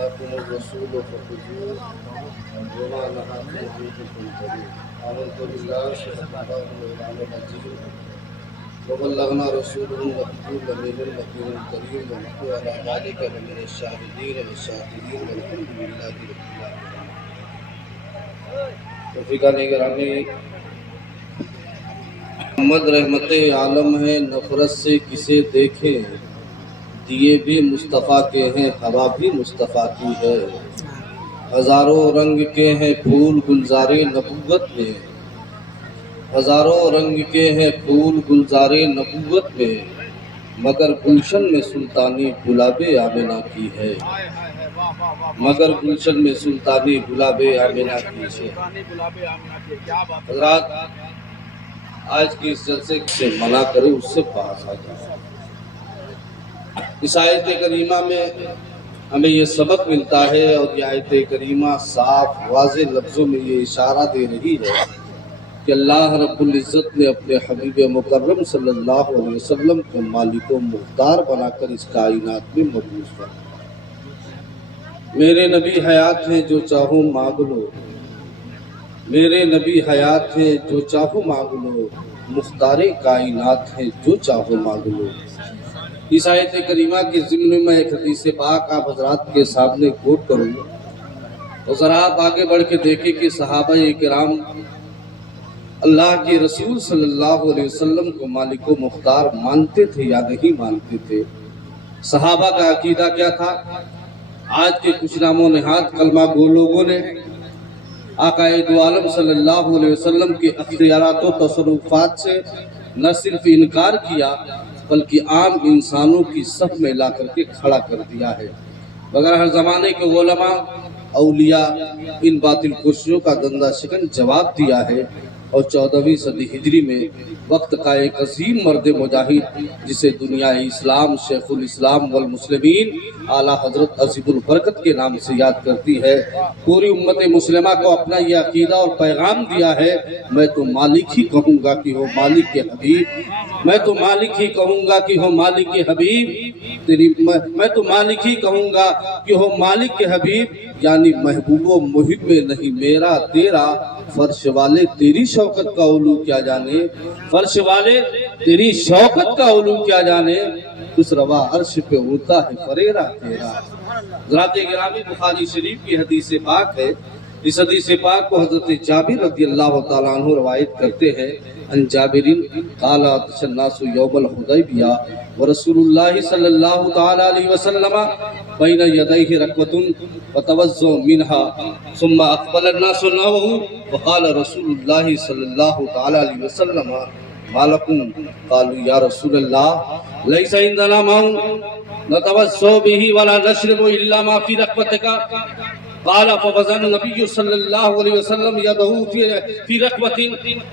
آتاكم الرسول فخذوه وما نهاكم عنه فانتهوا آمنت بالله صدق الله مولانا العظيم وبلغنا رسوله النبي الأمين المكين الكريم ونحن على ذلك لمن الشاهدين والشاكرين والحمد لله رب العالمين. رفیقان گرامی، محمد رحمت عالم ہے، نفرت سے کسے دیکھیں، دیے بھی مصطفیٰ کے ہیں، ہوا بھی مصطفیٰ کی ہے. ہزاروں رنگ کے ہیں پھول گلزار نبوت میں، ہزاروں رنگ کے ہیں پھول گلزار نبوت میں، مگر گلشن میں سلطانی گلاب آمنہ کی ہے، مگر گلشن میں سلطانی گلاب آمنہ کی ہے. حضرات، آج کی اس جلسے سے منع کرے اس سے باز آ جائے. اس آیت کریمہ میں ہمیں یہ سبق ملتا ہے، اور یہ آیت کریمہ صاف واضح لفظوں میں یہ اشارہ دے رہی ہے کہ اللہ رب العزت نے اپنے حبیب مکرم صلی اللہ علیہ وسلم کو مالک و مختار بنا کر اس کائنات میں مبعوث فرمایا. میرے نبی حیات ہیں جو چاہو مانگ لو، میرے نبی حیات ہیں جو چاہو مانگ لو، مختار کائنات ہیں جو چاہو مانگ لو. اس آیت کریمہ کے ضمن میں ایک حدیث پاک آپ حضرات کے سامنے کوٹ کروں گا، اور ذرا آپ آگے بڑھ کے دیکھیں کہ صحابہ کرام اللہ کے رسول صلی اللہ علیہ وسلم کو مالک و مختار مانتے تھے یا نہیں مانتے تھے. صحابہ کا عقیدہ کیا تھا؟ آج کے کچھ نام و نہاد کلمہ گو لوگوں نے آقا دو عالم صلی اللہ علیہ وسلم کے اختیارات و تصرفات سے نہ صرف انکار کیا بلکہ عام انسانوں کی صف میں لا کر کے کھڑا کر دیا ہے. مگر ہر زمانے کے علماء اولیاء ان باطل کشیوں کا دندہ شکن جواب دیا ہے، اور 14ویں صدی ہجری میں وقت کا ایک عظیم مرد مجاہد جسے دنیا اسلام شیخ الاسلام والمسلمین اعلیٰ حضرت عظیم البرکت کے نام سے یاد کرتی ہے، پوری امت مسلمہ کو اپنا یہ عقیدہ اور پیغام دیا ہے: میں تو مالک ہی کہوں گا کہ ہو مالک کے حبیب، میں تو مالک ہی کہوں گا کہ ہو مالک کے حبیب، میں تو مالک ہی کہوں گا کہ ہو مالک کے حبیب، یعنی محبوب و محب میں نہیں میرا تیرا، فرش والے تیری شوکت کا علو کیا جانے، فرش والے تیری شوکت کا علو کیا جانے، اس روا عرش پہ اڑتا ہے فریرا تیرا. حضرات گرامی، بخاری شریف کی حدیث پاک ہے. اس حدیث پاک کو حضرت جابر رضی اللہ تعالیٰ عنہ روایت کرتے ہیں. ان جابرین قال اتش الناس یوم الحدیبیہ ورسول اللہ صلی اللہ تعالی علیہ وسلم بین یدیہ رکعۃ فتوضؤ منها ثم اقبل الناس نحوه وقال رسول اللہ صلی اللہ تعالی علیہ وسلم ما لکم قالوا یا رسول اللہ لیس عندنا ماء نتوضؤ به ولا نشرب الا ما في ركعتك قال فوضع النبي صلى الله عليه وسلم يده في ركبة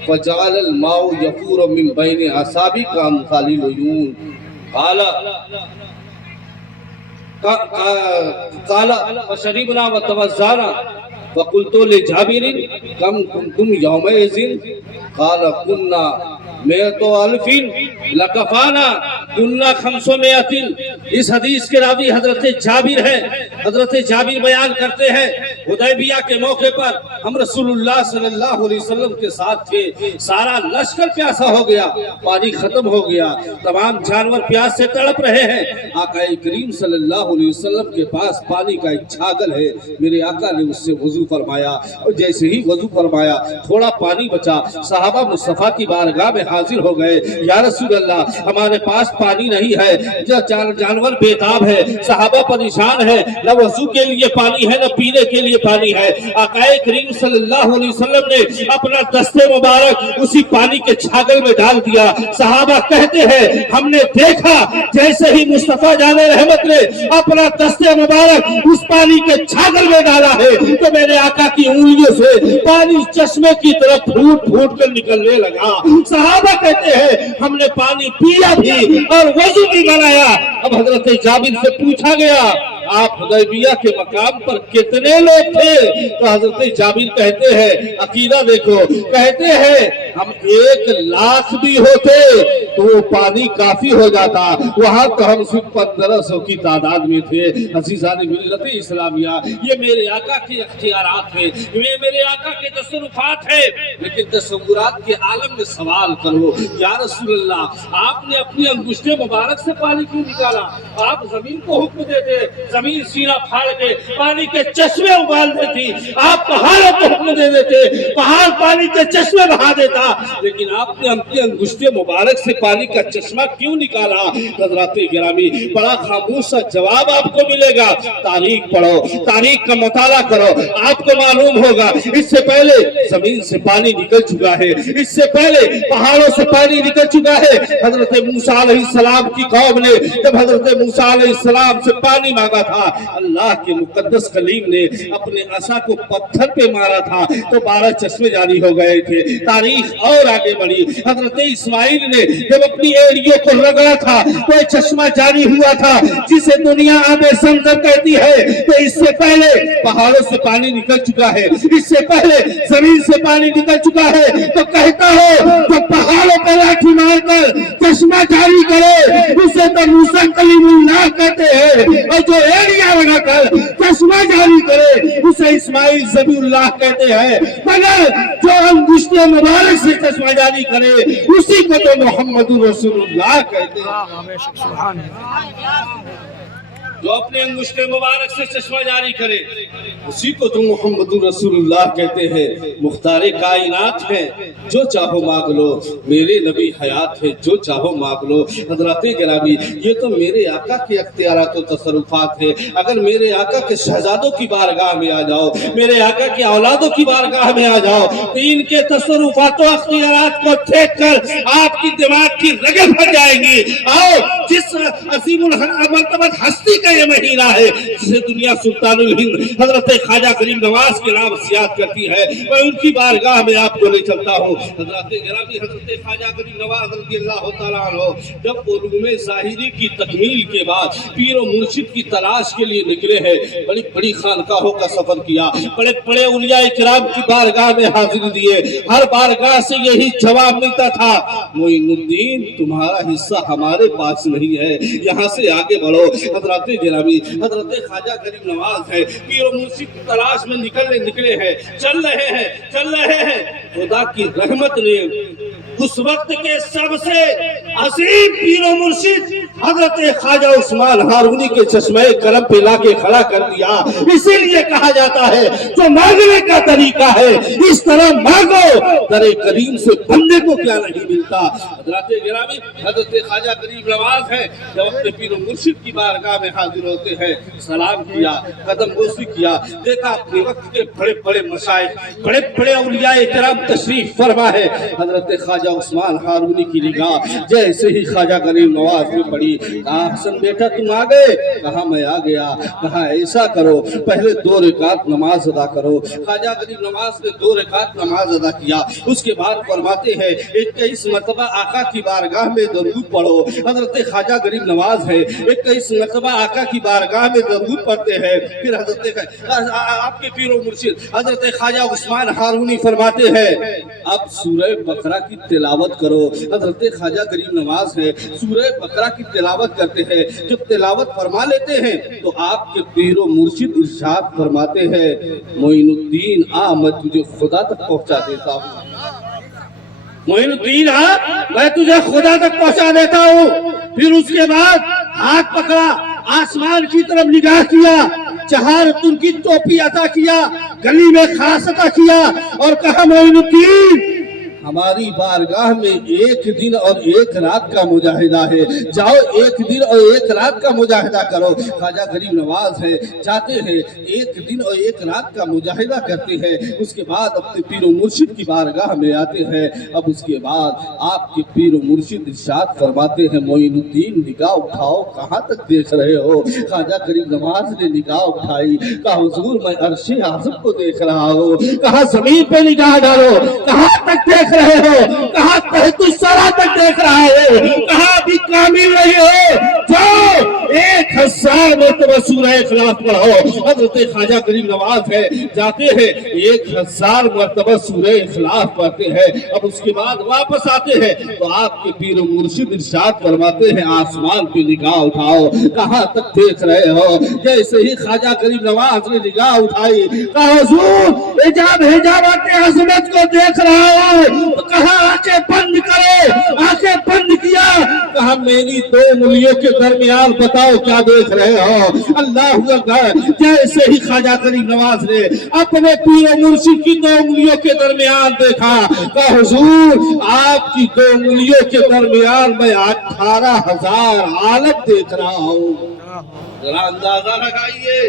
فجعل الماء يفور من بين أصابع كأمثال العيون قال فشربنا وتوضأنا فقلت لجابر كم كنتم يومئذ قال كنا 100,000 لکفانا کنا 500. اس حدیث کے راوی حضرت جابر ہیں. حضرت جابر بیان کرتے ہیں حدیبیہ کے موقع پر ہم رسول اللہ صلی اللہ علیہ وسلم کے ساتھ تھے، سارا لشکر پیاسا ہو گیا، پانی ختم ہو گیا، تمام جانور پیاس سے تڑپ رہے ہیں. آقا کریم صلی اللہ علیہ وسلم کے پاس پانی کا ایک چھاگل ہے. میرے آقا نے اس سے وضو فرمایا، اور جیسے ہی وضو فرمایا تھوڑا پانی بچا. صحابہ مصطفیٰ کی بارگاہ میں حاضر ہو گئے. یا رسول اللہ، ہمارے پاس پانی نہیں ہے، جانور بےتاب ہے، صحابہ پریشان ہے، نہ وضو کے لیے پانی ہے نہ پینے کے لیے پانی ہے. آقا کریم صلی اللہ علیہ وسلم نے اپنا دستے مبارک اسی پانی کے چھاگل میں ڈال دیا. صحابہ کہتے ہیں ہم نے دیکھا جیسے ہی مصطفیٰ جان رحمت نے اپنا دستے مبارک اس پانی کے چھاگل میں ڈالا ہے تو میرے آقا کی انگلیوں سے پانی چشمے کی طرف پھوٹ پھوٹ کر نکلنے لگا. صحابہ کہتے ہیں ہم نے پانی پیا بھی اور وضو بھی بنایا. اب حضرت جابر سے پوچھا گیا آپ حدیبیہ کے مقام پر کتنے لوگ تھے؟ تو حضرت جابر کہتے ہیں عقیدہ دیکھو، کہتے ہیں ہم 1,00,000 بھی ہوتے تو وہ پانی کافی ہو جاتا، وہاں تو ہم صرف 1500 کی تعداد میں تھے۔ عزیزان ملت اسلامیہ، یہ میرے آقا کے اختیارات ہیں، یہ میرے آقا کے تصرفات ہیں، لیکن تصورات کے عالم میں سوال کرو، یا رسول اللہ آپ نے اپنی انگشت مبارک سے پانی کیوں نکالا؟ آپ زمین کو حکم دیتے، زمین سینہ پھاڑ کے پانی کے چشمے ابال دیتی، آپ پہاڑوں کو حکم دے دیتے، پہاڑ پانی کے چشمے بہا دیتا، لیکن آپ نے اپنی انگشت مبارک سے پانی کا چشمہ کیوں نکالا؟ حضرات گرامی، بڑا خاموش سا جواب آپ کو ملے گا۔ تاریخ پڑھو، تاریخ کا مطالعہ کرو، آپ کو معلوم ہوگا اس سے پہلے زمین سے پانی نکل چکا ہے، اس سے پہلے پہاڑوں سے پانی نکل چکا ہے۔ حضرت موسیٰ علیہ السلام کی قوم نے جب حضرت موسیٰ علیہ السلام سے پانی مانگا تھا، اللہ کے مقدس کلیم نے اپنے عصا کو پتھر پہ مارا تھا تو 12 چشمے جاری ہو گئے تھے۔ تاریخ اور آگے بڑھی، حضرت اسماعیل نے جب اپنی ایڑیوں کو رگڑا تھا تو ایک چشمہ جاری ہوا تھا جسے دنیا آب زمزم کہتی ہے۔ تو اس سے پہلے پہاڑوں سے پانی نکل چکا ہے، اس سے پہلے زمین سے پانی نکل چکا ہے، تو کہتا ہو جو پہاڑوں پر لاٹھی مار کر چشمہ جاری کرے اسے تو موسیٰ کلیم اللہ کہتے ہیں، اور جو ایڑیاں لگا کر چشمہ جاری کرے اسے اسماعیل ذبیح اللہ کہتے ہیں، مگر جو انگشت مبارک سے چشمہ جاری کرے اسی کو تو محمد رسول اللہ کہتے ہیں۔ جو اپنے انگشت مبارک سے چشمہ جاری کرے اسی کو تو محمد رسول اللہ کہتے ہیں۔ مختار کائنات ہیں، جو چاہو مانگ لو، میرے نبی حیات ہے، جو چاہو مانگ لو۔ حضرات گرامی، یہ تو میرے آقا کے اختیارات و تصرفات ہیں۔ اگر میرے آقا کے شہزادوں کی بارگاہ میں آ جاؤ، میرے آقا کی اولادوں کی بارگاہ میں آ جاؤ تو ان کے تصرفات و اختیارات کو دیکھ کر آپ کی دماغ کی رگیں پھٹ جائیں گی۔ آؤ، جس عظیم المرتبہ ہستی کا یہ مہینہ ہے جسے دنیا سلطان الہند حضرت خواجہ غریب نواز کے نام سے یاد کرتی ہے، میں ان کی بارگاہ میں آپ کو لے چلتا ہوں۔ حضرت گرامی، حضرت خواجہ غریب نواز رضی اللہ تعالیٰ عنہ جب علوم ظاہری کی تکمیل کے بعد پیر و مرشد کی تلاش کے لیے نکلے ہیں، بڑی بڑی خانقاہوں کا سفر کیا، بڑے بڑے اولیاء کرام کی بارگاہ میں حاضری دیے، ہر بارگاہ سے یہی جواب ملتا تھا، معین الدین تمہارا حصہ ہمارے پاس نہیں ہے، یہاں سے آگے بڑھو۔ حضرت گرامی، حضرت خواجہ غریب نواز ہے، پیر و مرشد کی تلاش میں نکلے ہیں، چل رہے ہیں، خدا کی رحمت نے اس وقت کے سب سے عظیم پیر و مرشد حضرت خواجہ عثمان ہارونی کے چشمہ کرم پہ لا کے کھڑا کر دیا۔ اسی لیے کہا جاتا ہے جو مانگنے کا طریقہ ہے اس طرح مانگو، در کریم سے بندے کو کیا نہیں ملتا۔ حضرت گرامی، حضرت خواجہ غریب نواز ہے، جب اپنے پیر و مرشد کی بارگاہ میں حاضر ہوتے ہیں، سلام کیا، قدم بوسی کیا، دیکھا اپنے وقت کے بڑے بڑے مشائخ، بڑے بڑے اولیاء کرام تشریف فرما ہے۔ حضرت خواجہ عثمان ہارونی کی نگاہ جیسے ہی خواجہ غریب نواز میں پڑی، کہا حسن بیٹا تم آ گئے؟ کہا میں آ گیا۔ کہا ایسا کرو، پہلے 2 رکعت نماز ادا کرو۔ خواجہ غریب نواز نے 2 رکعت نماز ادا کیا، اس کے بعد فرماتے ہیں 21 مرتبہ آقا کی بارگاہ میں درود پڑھو۔ حضرت خواجہ غریب نواز ہے، 21 مرتبہ آقا کی بارگاہ میں درود پڑھتے ہیں۔ پھر حضرت آپ کے پیر و مرشد حضرت خواجہ عثمان ہارونی فرماتے ہیں اب سورہ بقرہ کی تلاوت کرو۔ حضرت خواجہ غریب نواز ہے، سورہ بقرہ کی تلاوت کرتے ہیں، جب تلاوت فرما لیتے ہیں تو آپ کے پیر و مرشد ارشاد فرماتے ہیں معین الدین آ، میں تجھے خدا تک پہنچا دیتا ہوں۔ معین الدین آ، میں تجھے خدا تک پہنچا دیتا ہوں۔ پھر اس کے بعد ہاتھ پکڑا، آسمان کی طرف نگاہ کیا، چہار تن کی ٹوپی عطا کیا، گلی میں خاص عطا کیا اور کہا معین الدین ہماری بارگاہ میں 1 دن اور 1 رات کا مجاہدہ ہے، جاؤ 1 دن اور 1 رات کا مجاہدہ کرو۔ خواجہ غریب نواز ہے، جاتے ہیں 1 دن اور 1 رات کا مجاہدہ کرتے ہیں، اس کے بعد اپنے پیر و مرشد کی بارگاہ میں آتے ہیں۔ اب اس کے بعد آپ کے پیر و مرشد ارشاد فرماتے ہیں معین الدین نگاہ اٹھاؤ، کہاں تک دیکھ رہے ہو؟ خواجہ غریب نواز نے نگاہ اٹھائی، کہا حضور میں عرش اعظم کو دیکھ رہا ہوں۔ کہا زمین پہ نگاہ ڈالو، کہاں تک دیکھ رہے ہو؟ کہا تحت الثری تک دیکھ رہا ہے۔ کہا ابھی کامل نہیں ہو، جاؤ 1000 مرتبہ سورہ اخلاص پڑھو. حضرت خواجہ غریب نواز ہے جاتے ہیں 1000 مرتبہ سورہ اخلاص پڑھتے ہیں. اب اس کے بعد واپس آتے ہیں تو آپ کے پیر و مرشد ارشاد فرماتے ہیں آسمان پہ نگاہ اٹھاؤ, کہاں تک دیکھ رہے ہو؟ جیسے ہی خواجہ غریب نواز نے نگاہ اٹھائی کہا حضور حجابات عظمت کو دیکھ رہا ہوں. تو کہا آنکھیں بند کرو, آنکھیں بند کیا. کہا میری 2 انگلیوں کے درمیان بتاؤ کیا دیکھ رہے ہو؟ اللہ اکبر. جیسے ہی خواجہ غریب نواز نے اپنے پیر و مرشد کی 2 انگلیوں کے درمیان دیکھا کہا حضور آپ کی 2 انگلیوں کے درمیان میں 18,000 عالم دیکھ رہا ہوں. ذرا اندازہ لگائیے